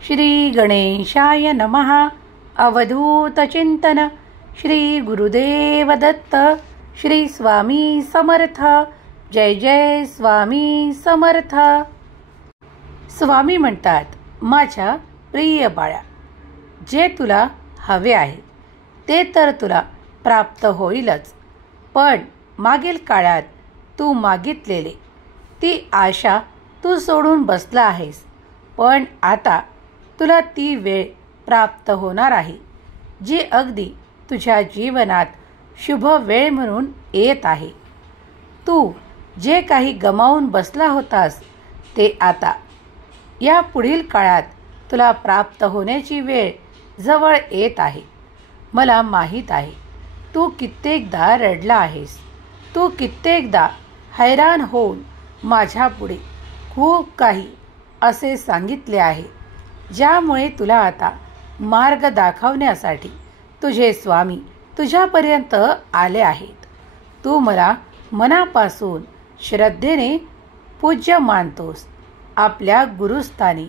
श्री गणेशाय नमः. अवधूत चिंतन. श्री गुरुदेव दत्त. श्री स्वामी समर्थ. जय जय स्वामी समर्थ. स्वामी म्हणतात, माझ्या प्रिय बाळा, जे तुला हवे आहे ते तर तुला प्राप्त होईलच, पण मागील काळात तू मागितलेले ती आशा तू सोडून बसला आहेस. पण आता तुला ती वेळ प्राप्त होणार आहे जी अगदी तुझ्या जीवनात शुभ वेळ म्हणून येत आहे. तू जे काही गमावून बसला होतास ते आता या पुढील काळात तुला प्राप्त होण्याची वेळ जवळ येत आहे. मला माहीत आहे, तू कित्येकदा रडला आहेस. तू कित्येकदा हैराण होऊन माझ्यापुढे खूप काही असे सांगितले आहे, ज्यामुळे तुला आता मार्ग दाखवण्यासाठी तुझे स्वामी तुझ्यापर्यंत आले आहेत. तू मला मनापासून श्रद्धेने पूज्य मानतोस. आपल्या गुरुस्थानी,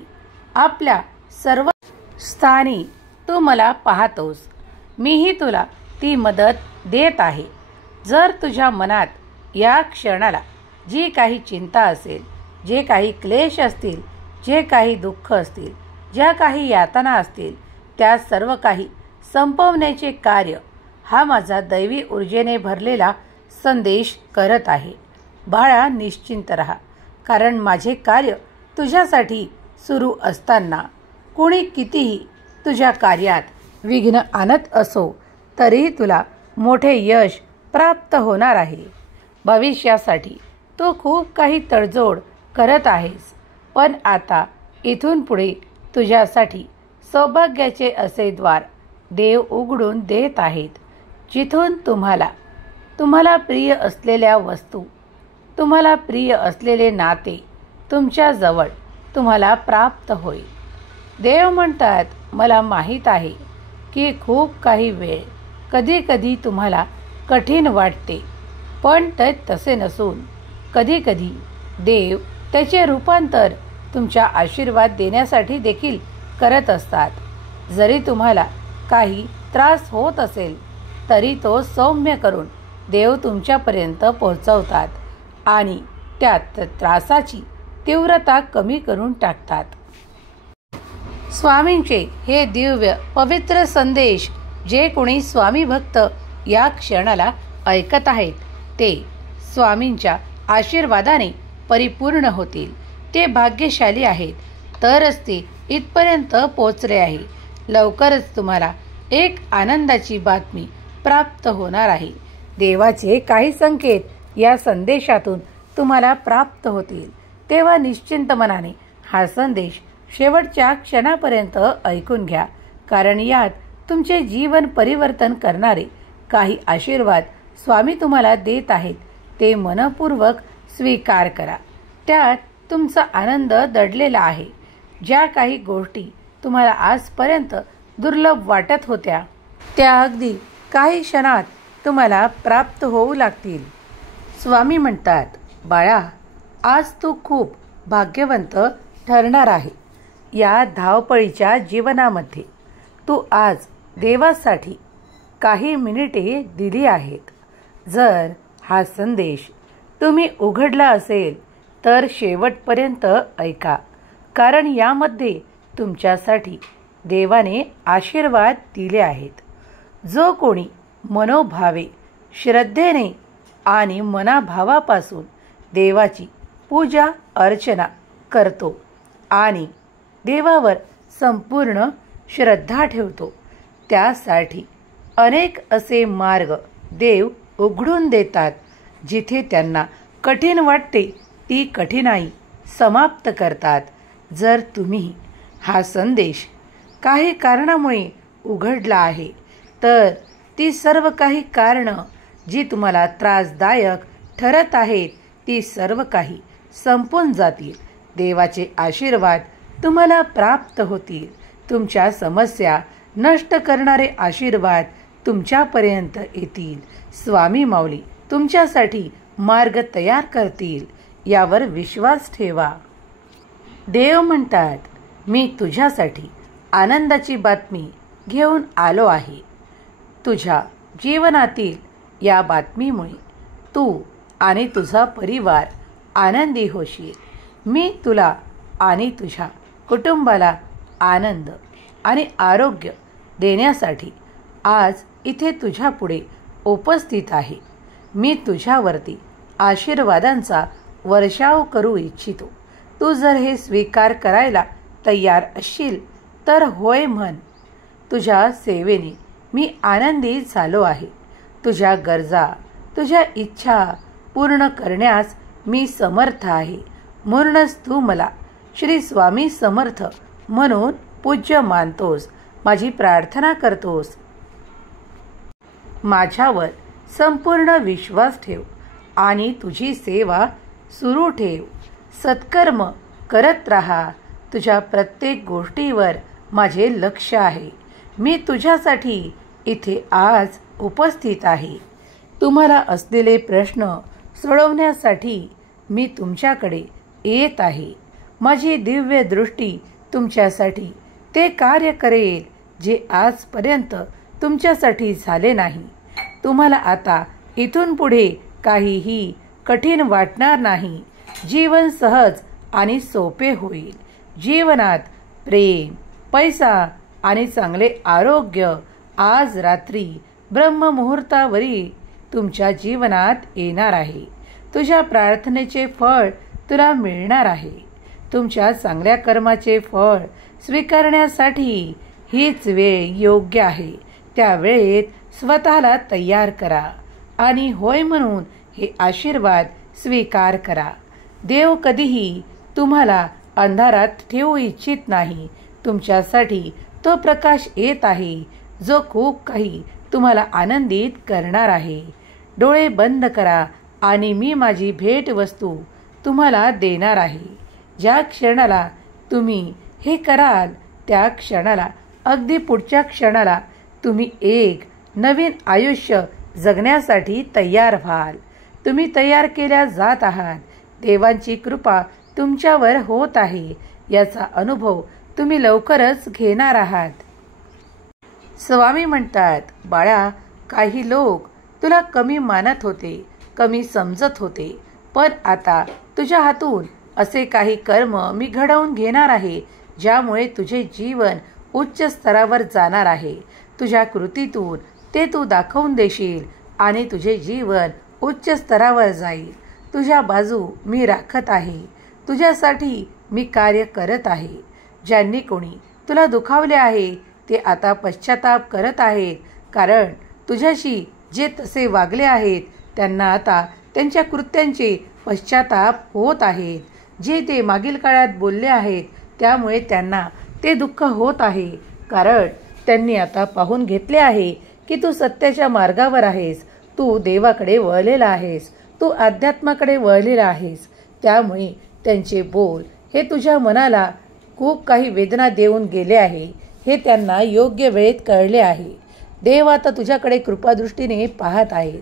आपल्या सर्व स्थानी तू मला पाहतोस. मीही तुला ती मदत देत आहे. जर तुझ्या मनात या क्षणाला जी काही चिंता असेल, जे काही क्लेश असतील, जे काही दुःख असतील, ज्या काही यातना असतील, त्या सर्व काही संपवण्याचे कार्य हा माझा दैवी ऊर्जेने भरलेला संदेश करत आहे. बाळा, निश्चिंत रहा, कारण माझे कार्य तुझ्यासाठी सुरू असताना कोणी कितीही तुझ्या कार्यात विघ्न आणत असो तरीही तुला मोठे यश प्राप्त होणार आहे. भविष्यासाठी तू खूप काही तडजोड करत आहेस, पण आता इथून पुढे तुझ्यासाठी सौभाग्याचे असे द्वार देव उघडून देत आहेत, जिथून तुम्हाला प्रिय असलेल्या वस्तू, तुम्हाला प्रिय असलेले नाते तुमच्या जवळ तुम्हाला प्राप्त होईल. देव म्हणतात, मला माहीत आहे की खूप काही वेळ कधी कधी तुम्हाला कठीण वाटते, पण ते तसे नसून कधी कधी देव त्याचे रूपांतर तुमच्या आशीर्वाद देण्यासाठी देखील करत असतात. जरी तुम्हाला काही त्रास होत असेल तरी तो सौम्य करून देव तुमच्यापर्यंत पोहोचवतात आणि त्यात त्रासाची तीव्रता कमी करून टाकतात. स्वामींचे हे दिव्य पवित्र संदेश जे कोणी स्वामी भक्त या क्षणाला ऐकत आहेत ते स्वामींच्या आशीर्वादाने परिपूर्ण होतील. ते भाग्यशाली आहेत, तरच ते इथपर्यंत पोचले आहे. लवकरच तुम्हाला एक आनंदाची बातमी प्राप्त होणार आहे. देवाचे काही संकेत या संदेशातून तुम्हाला प्राप्त होतील. तेव्हा निश्चिंत मनाने हा संदेश शेवटच्या क्षणापर्यंत ऐकून घ्या, कारण यात तुमचे जीवन परिवर्तन करणारे काही आशीर्वाद स्वामी तुम्हाला देत आहेत. ते मनपूर्वक स्वीकार करा. त्यात तुमचा आनंद दडलेला आहे. ज्या काही गोष्टी तुम्हाला आजपर्यंत दुर्लभ वाटत होत्या त्या अगदी काही क्षणात तुम्हाला प्राप्त होऊ लागतील. स्वामी म्हणतात, बाळा, आज तू खूप भाग्यवंत ठरणार आहे. या धावपळीच्या जीवनामध्ये तू आज देवासाठी काही मिनिटे दिली आहेत. जर हा संदेश तुम्ही उघडला असेल तर शेवटपर्यंत ऐका, कारण यामध्ये तुमच्यासाठी देवाने आशीर्वाद दिले आहेत. जो कोणी मनोभावे, श्रद्धेने आणि मनाभावापासून देवाची पूजा अर्चना करतो आणि देवावर संपूर्ण श्रद्धा ठेवतो, त्यासाठी अनेक असे मार्ग देव उघडून देतात. जिथे त्यांना कठीण वाटते ती कठीणाई समाप्त करतात. जर तुम्ही हा संदेश काही कारणामुळे उघडला आहे तर ती सर्व काही कारणं जी तुम्हाला त्रासदायक ठरत आहेत ती सर्व काही संपून जातील. देवाचे आशीर्वाद तुम्हाला प्राप्त होतील. तुमच्या समस्या नष्ट करणारे आशीर्वाद तुमच्यापर्यंत येतील. स्वामी माऊली तुमच्यासाठी मार्ग तयार करतील, यावर विश्वास ठेवा. देव म्हणतात, मी तुझ्यासाठी आनंदाची बातमी घेऊन आलो आहे. तुझ्या जीवनातील या बातमीमुळे तू आणि तुझा परिवार आनंदी होशील. मी तुला आणि तुझ्या कुटुंबाला आनंद आणि आरोग्य देण्यासाठी आज इथे तुझ्या पुढे उपस्थित आहे. मी तुझ्यावरती आशीर्वादांचा वर्षाव करू इच्छितो. तू जर हे स्वीकार करायला तयार असशील तर होय म्हण. तुझ्या सेवेने मी आनंदित झालो आहे. तुझ्या गरजा, तुझ्या इच्छा पूर्ण करण्यास मी समर्थ आहे. म्हणूनच तू मला श्री स्वामी समर्थ म्हणून पूज्य मानतोस, माझी प्रार्थना करतोस. माझ्यावर संपूर्ण विश्वास ठेव आणि तुझी सेवा सुरू ठेव. सत्कर्म करत राहा. तुझ्या प्रत्येक गोष्टीवर माझे लक्ष आहे. मी तुझ्यासाठी इथे आज उपस्थित आहे. तुम्हाला असलेले प्रश्न सोडवण्यासाठी मी तुमच्याकडे येत आहे. माझी दिव्य दृष्टी तुमच्यासाठी ते कार्य करेल जे आजपर्यंत तुमच्यासाठी झाले नाही. तुम्हाला आता इथून पुढे काहीही कठीण वाटणार नाही. जीवन सहज आणि सोपे होईल. जीवनात प्रेम, पैसा आणि चांगले आरोग्य आज रात्री ब्रह्ममुहूर्तावरी तुमच्या जीवनात येणार आहे. तुझ्या प्रार्थनेचे फळ तुला मिळणार आहे. तुमच्या चांगल्या कर्माचे फळ स्वीकारण्यासाठी हीच वेळ योग्य आहे. त्या वेळेत स्वतःला तयार करा आणि होय म्हणून हे आशीर्वाद स्वीकार करा. देव कधीही तुम्हाला अंधारात ठेवू इच्छित नाही. तुमच्यासाठी तो प्रकाश येत आहे जो खूप काही तुम्हाला आनंदित करणार आहे. डोळे बंद करा आणि मी माझी भेटवस्तू तुम्हाला देणार आहे. ज्या क्षणाला तुम्ही हे कराल त्या क्षणाला, अगदी पुढच्या क्षणाला तुम्ही एक नवीन आयुष्य जगण्यासाठी तयार व्हाल. तुम्ही तयार केल्या जात आहात. देवांची कृपा तुमच्यावर होत आहे याचा अनुभव तुम्ही लवकरच घेणार आहात. स्वामी म्हणतात, बाळा, काही लोक तुला कमी मानत होते, कमी समजत होते, पण आता तुझ्या हातून असे काही कर्म मी घडवून घेणार आहे ज्यामुळे तुझे जीवन उच्च स्तरावर जाणार आहे. तुझ्या कृतीतून ते तू दाखवून देशील आणि तुझे जीवन उच्च स्तरावर जाईल. तुझ्या बाजू मी राखत आहे. तुझ्यासाठी मी कार्य करत आहे. ज्यांनी कोणी तुला दुखावले आहे ते आता पश्चाताप करत आहेत, कारण तुझ्याशी जे तसे वागले आहेत त्यांना आता त्यांच्या कृत्यांचे पश्चाताप होत आहेत. जे ते मागील काळात बोलले आहेत त्यामुळे त्यांना ते दुःख होत आहे, कारण त्यांनी आता पाहून घेतले आहे की तू सत्याच्या मार्गावर आहेस. तू देवाकडे वळलेला आहेस. तू अध्यात्माकडे वळलेला आहेस. त्यामुळे त्यांचे बोल हे तुझ्या मनाला खूप काही वेदना देऊन गेले आहे हे त्यांना योग्य वेळेत कळले आहे. देव आता तुझ्याकडे कृपादृष्टीने पाहत आहेत.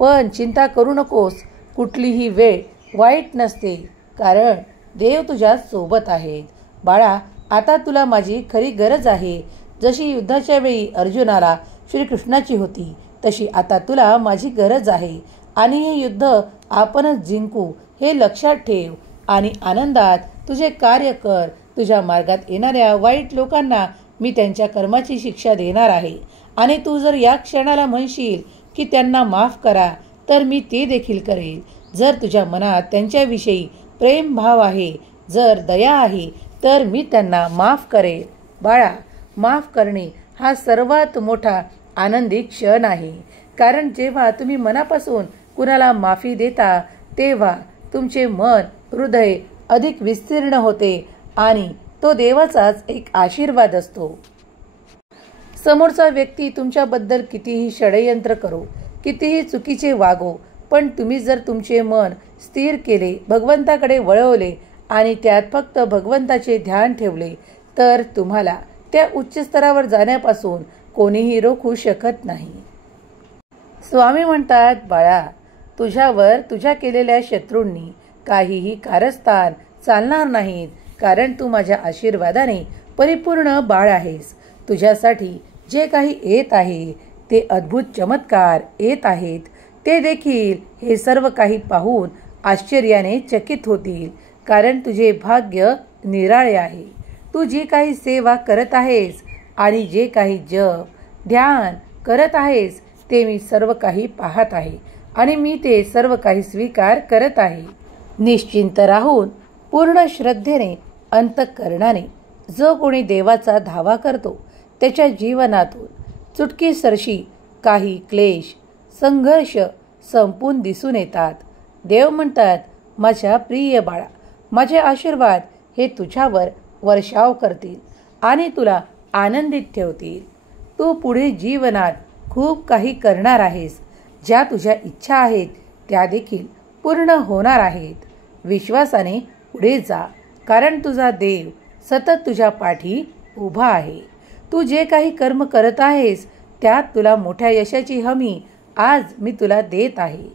पण चिंता करू नकोस. कुठलीही वेळ वाईट नसते, कारण देव तुझ्या सोबत आहेत. बाळा, आता तुला माझी खरी गरज आहे. जशी युद्धाच्या वेळी अर्जुनाला श्रीकृष्णाची होती तशी आता तुला माझी गरज आहे. आणि हे युद्ध आपणच जिंकू हे लक्षात ठेव आणि आनंदात तुझे कार्य कर. तुझ्या मार्गात येणाऱ्या वाईट लोकांना मी त्यांच्या कर्माची शिक्षा देणार आहे. आणि तू जर या क्षणाला म्हणशील की त्यांना माफ करा तर मी ते देखील करेल. जर तुझ्या मनात त्यांच्याविषयी प्रेम भाव आहे, जर दया आहे तर मी त्यांना माफ करेल. बाळा, माफ करणे हा सर्वात मोठा आनंदी क्षण आहे, कारण जेव्हा तुम्ही मनापासून कुणाला माफी देता तेव्हा तुमचे मन, हृदय अधिक विस्तीर्ण होते आणि तो देवाचाच एक आशीर्वाद असतो. समोरचा व्यक्ती तुमच्याबद्दल कितीही षडयंत्र करो, कितीही चुकीचे वागो, पण तुम्ही जर तुमचे मन स्थिर केले, भगवंताकडे वळवले आणि त्यात फक्त भगवंताचे ध्यान ठेवले तर तुम्हाला त्या उच्च स्तरावर जाण्यापासून कोणीही रोखू शकत नाही. स्वामी म्हणतात, बाळा, तुझ्यावर तुझ्या केलेल्या शत्रूंनी काहीही कारस्थान चालणार नाहीत, कारण तू माझ्या आशीर्वादाने परिपूर्ण बाळ आहेस. तुझ्यासाठी जे काही येत आहे ते अद्भुत चमत्कार येत आहेत, ते देखील हे सर्व काही पाहून आश्चर्याने चकित होतील. कारण तुझे भाग्य निराळे आहे. तू जी काही सेवा करत आहेस आणि जे काही जप ध्यान करत आहेस ते मी सर्व काही पाहत आहे आणि मी ते सर्व काही स्वीकार करत आहे. निश्चिंत राहून पूर्ण श्रद्धेने अंतःकरणाने जो कोणी देवाचा धावा करतो त्याच्या जीवनातून चुटकीसरशी काही क्लेश संघर्ष संपून दिसून येतात. देव म्हणतात, माझ्या प्रिय बाळा, माझे आशीर्वाद हे तुझ्यावर वर्षाव करतील आणि तुला आनंदित ठेवतील. तू पुढे जीवनात खूप काही करणार आहेस. ज्या तुझ्या इच्छा आहेत त्या देखील पूर्ण होणार आहेत. विश्वासाने पुढे जा, कारण तुझा देव सतत तुझ्या पाठी उभा आहे. तू जे काही कर्म करत आहेस त्यात तुला मोठ्या यशाची हमी आज मी तुला देत आहे.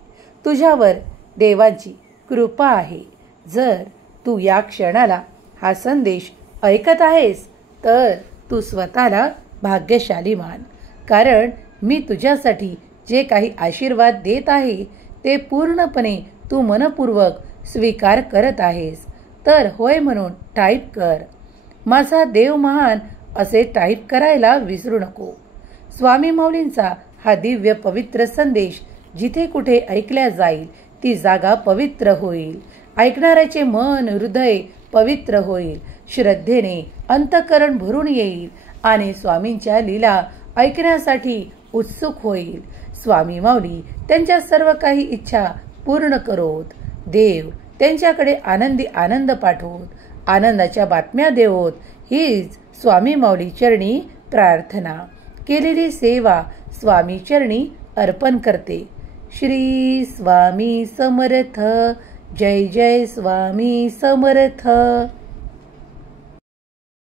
तुझ्यावर देवाची कृपा आहे. जर तू या क्षणाला हा संदेश ऐकत आहेस तर तू स्वतःला भाग्यशाली मान, कारण मी तुझ्यासाठी जे काही आशीर्वाद देत आहे ते पूर्णपणे तू मनपूर्वक स्वीकार करत आहेस. तर होय म्हणून टाईप कर. माझा देव महान असे टाईप करायला विसरू नको. स्वामी माऊलींचा हा दिव्य पवित्र संदेश जिथे कुठे ऐकल्या जाईल ती जागा पवित्र होईल. ऐकणाऱ्याचे मन हृदय पवित्र होईल. श्रद्धेने अंतःकरण भरून येईल आणि स्वामींच्या लीला ऐकण्यासाठी उत्सुक होईल. स्वामी माऊली त्यांच्या सर्व काही इच्छा पूर्ण करोत. देव त्यांच्याकडे आनंदी आनंद पाठवोत, आनंदाच्या बातम्या देवोत. हीच स्वामी माऊली चरणी प्रार्थना. केलेली सेवा स्वामी चरणी अर्पण करते. श्री स्वामी समर्थ. जय जय स्वामी समर्थ.